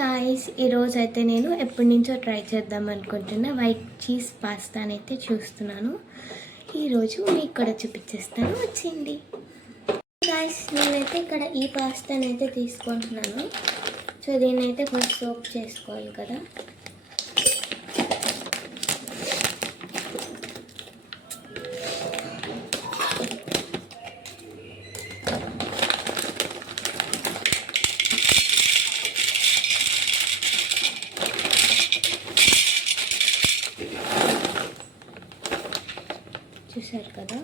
Guys ఈరోజు అయితే నేను ఎప్పటి నుంచో ట్రై చేద్దాం అనుకుంటున్న వైట్ చీజ్ పాస్తాని అయితే చూస్తున్నాను. ఈరోజు మీకు ఇక్కడ చూపించేస్తాను, వచ్చింది. గాయ్స్ నేనైతే ఇక్కడ ఈ పాస్తాని అయితే తీసుకుంటున్నాను. సో దీన్ని అయితే ఫస్ట్ సోక్ చేసుకోవాలి కదా. చూసారు కదా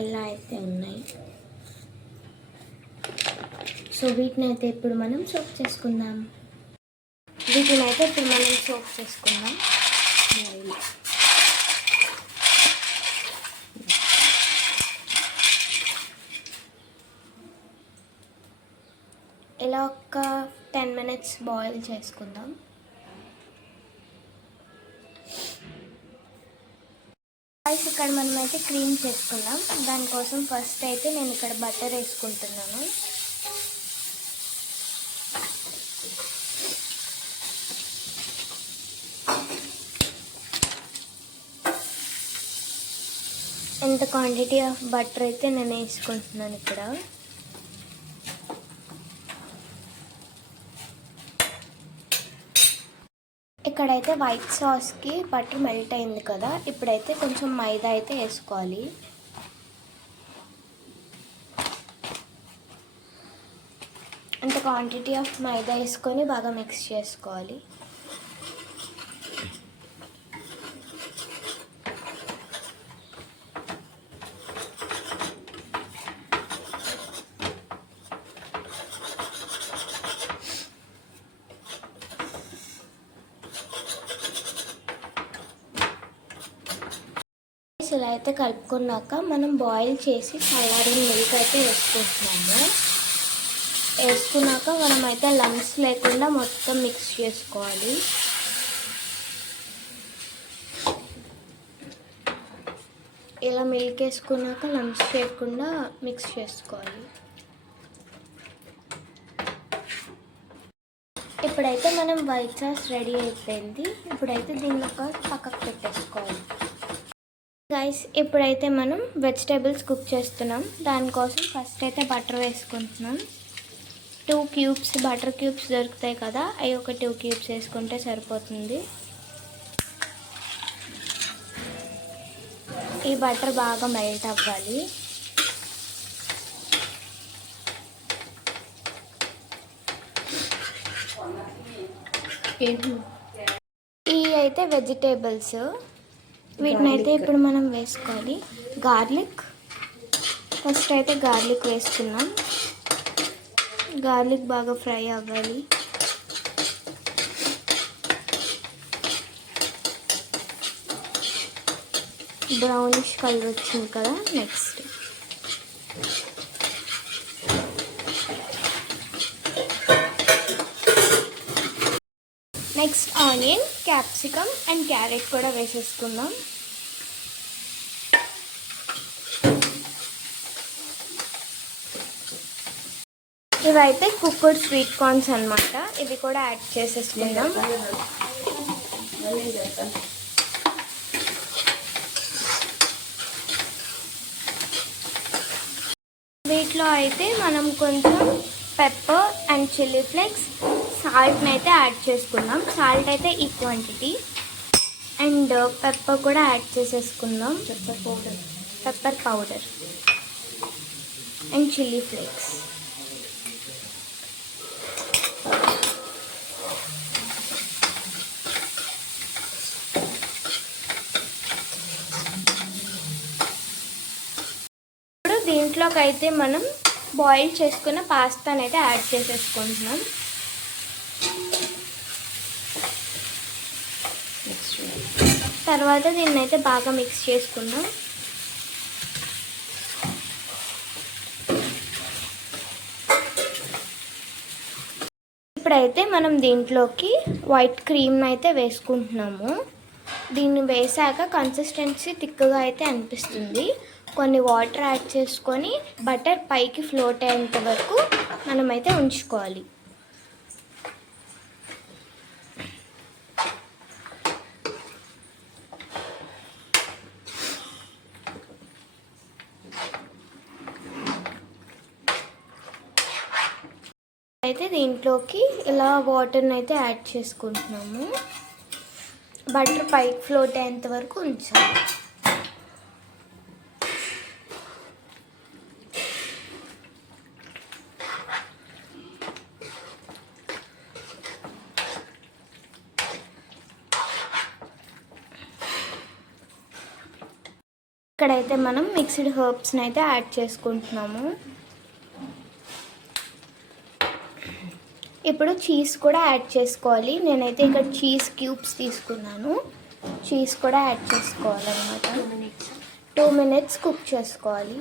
ఎలా అయితే ఉన్నాయి. సో వీటిని అయితే ఇప్పుడు మనం సోక్ చేసుకుందాం. ఇలా ఒక 10 minutes బాయిల్ చేసుకుందాం. ఇక్కడ మనం అయితే క్రీమ్ చేసుకుందాం. దానికోసం ఫస్ట్ అయితే నేను ఇక్కడ బటర్ వేసుకుంటున్నాను. ఎంత క్వాంటిటీ ఆఫ్ బటర్ అయితే నేను వేసుకుంటున్నాను ఇక్కడ. ఇక్కడైతే వైట్ సాస్కి బటర్ మెల్ట్ అయింది కదా. ఇప్పుడైతే కొంచెం మైదా అయితే వేసుకోవాలి. అంత క్వాంటిటీ ఆఫ్ మైదా వేసుకొని బాగా మిక్స్ చేసుకోవాలి. ఇలా అయితే కలుపుకున్నాక మనం బాయిల్ చేసి చల్లారిన మిల్క్ అయితే వేసుకున్నాక మనం అయితే లంప్స్ లేకుండా మొత్తం మిక్స్ చేసుకోవాలి. ఇలా మిల్క్ వేసుకున్నాక లంప్స్ లేకుండా మిక్స్ చేసుకోవాలి. ఇప్పుడైతే మనం వైట్ సాస్ రెడీ అయిపోయింది. ఇప్పుడైతే దీన్ని ఒక పక్కకు పెట్టేసుకోవాలి. గైస్ ఇప్పుడైతే మనం వెజిటేబుల్స్ కుక్ చేస్తున్నాం. దానికోసం ఫస్ట్ అయితే బటర్ వేసుకుంటున్నాం. 2 cubes బటర్ క్యూబ్స్ దొరుకుతాయి కదా, అవి ఒక 2 cubes వేసుకుంటే సరిపోతుంది. ఈ బటర్ బాగా మెల్ట్ అవ్వాలి. ఇవి అయితే వెజిటేబుల్స్, వీటిని అయితే ఇప్పుడు మనం వేసుకోవాలి. గార్లిక్ ఫస్ట్ అయితే గార్లిక్ వేసుకున్నాం. గార్లిక్ బాగా ఫ్రై అవ్వాలి. బ్రౌనిష్ కలర్ వచ్చింది కదా. Next onion, capsicum and carrot కూడా వేసేసుకుందాం. ఇవైతే కుక్డ్ స్వీట్ కార్న్స్ అన్నమాట. ఇవి కూడా యాడ్ చేసేసుకుందాం. వీటిలో అయితే మనం కొంచెం పెప్పర్ అండ్ చిల్లీ ఫ్లేక్స్, సాల్ట్ని అయితే యాడ్ చేసుకుందాం. సాల్ట్ అయితే ఈ క్వాంటిటీ అండ్ పెప్పర్ కూడా యాడ్ చేసేసుకుందాం. Pepper powder and chilli flakes. ఇప్పుడు దీంట్లోకి అయితే మనం బాయిల్ చేసుకున్న పాస్తాని అయితే యాడ్ చేసేసుకుంటున్నాం. తర్వాత దీన్ని అయితే బాగా మిక్స్ చేసుకుందాం. ఇప్పుడైతే మనం దీంట్లోకి వైట్ క్రీమ్ అయితే వేసుకుంటున్నాము. దీన్ని వేసాక కన్సిస్టెన్సీ థిక్గా అయితే అనిపిస్తుంది. కొన్ని వాటర్ యాడ్ చేసుకొని బటర్ పైకి ఫ్లోట్ అయ్యేంత వరకు మనమైతే ఉంచుకోవాలి. అయితే దీంట్లోకి ఇలా వాటర్ని అయితే యాడ్ చేసుకుంటున్నాము. బటర్ పైకి ఫ్లోట్ అయ్యేంత వరకు ఉంచాలి. ఇక్కడైతే మనం మిక్స్డ్ హర్బ్స్ని అయితే యాడ్ చేసుకుంటున్నాము. ఇప్పుడు చీజ్ కూడా యాడ్ చేసుకోవాలి. నేనైతే ఇక్కడ చీజ్ క్యూబ్స్ తీసుకున్నాను. చీజ్ కూడా యాడ్ చేసుకోవాలన్నమాట. 2 minutes కుక్ చేసుకోవాలి.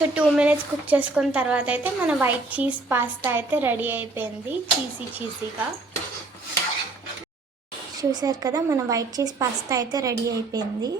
2 minutes కుక్ చేసుకున్న తర్వాత అయితే మన వైట్ చీజ్ పాస్తా అయితే రెడీ అయిపోయింది. చీజీగా చూసారు కదా, మన వైట్ చీజ్ పాస్తా అయితే రెడీ అయిపోయింది.